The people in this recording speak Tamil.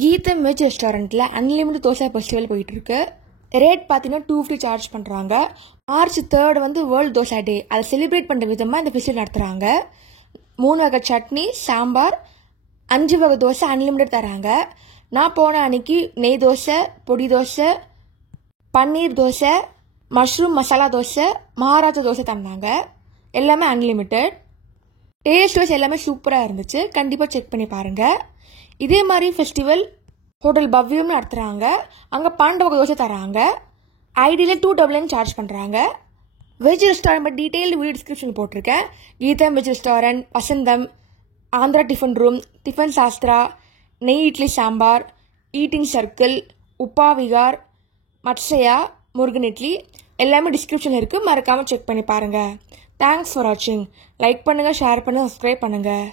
கீதம் வெஜ் ரெஸ்டாரண்ட்டில் அன்லிமிட்டட் தோசை ஃபெஸ்டிவல் போயிட்டுருக்கு. ரேட் பார்த்தீங்கன்னா 250 சார்ஜ் பண்ணுறாங்க. March 3 வந்து வேர்ல்டு தோசை டே. அதை செலிப்ரேட் பண்ணுற விதமாக இந்த ஃபெஸ்டிவல் நடத்துகிறாங்க. 3 வகை சட்னி, சாம்பார், 5 வகை தோசை அன்லிமிட்டட் தராங்க. நான் போன அன்னைக்கு நெய் தோசை, பொடி தோசை, பன்னீர் தோசை, மஷ்ரூம் மசாலா தோசை, மகாராஜா தோசை தந்தாங்க. எல்லாமே அன்லிமிட்டட். டேஸ்ட் வைஸ் எல்லாமே சூப்பராக இருந்துச்சு. கண்டிப்பாக செக் பண்ணி பாருங்கள். இதே மாதிரி ஃபெஸ்டிவல் ஹோட்டல் பவ்யம்னு நடத்துகிறாங்க. அங்கே 12 வகை தோசை தராங்க. ஐடியில் 299 சார்ஜ் பண்ணுறாங்க. Veg restaurant detailed video description போட்டிருக்கேன். கீதம் வெஜ் ரெஸ்டாரண்ட், வசந்தம், Andhra tiffin room, tiffin Sastra, நெய் இட்லி சாம்பார், ஈட்டிங் சர்க்கிள், உப்பா விகார், மத்சயா, முருகன் இட்லி எல்லாமே டிஸ்கிரிப்ஷன் இருக்குது. மறக்காமல் செக் பண்ணி பாருங்கள். தேங்க்ஸ் ஃபார் வாட்சிங். லைக் பண்ணுங்கள், ஷேர் பண்ணுங்கள், சப்ஸ்கிரைப் பண்ணுங்கள்.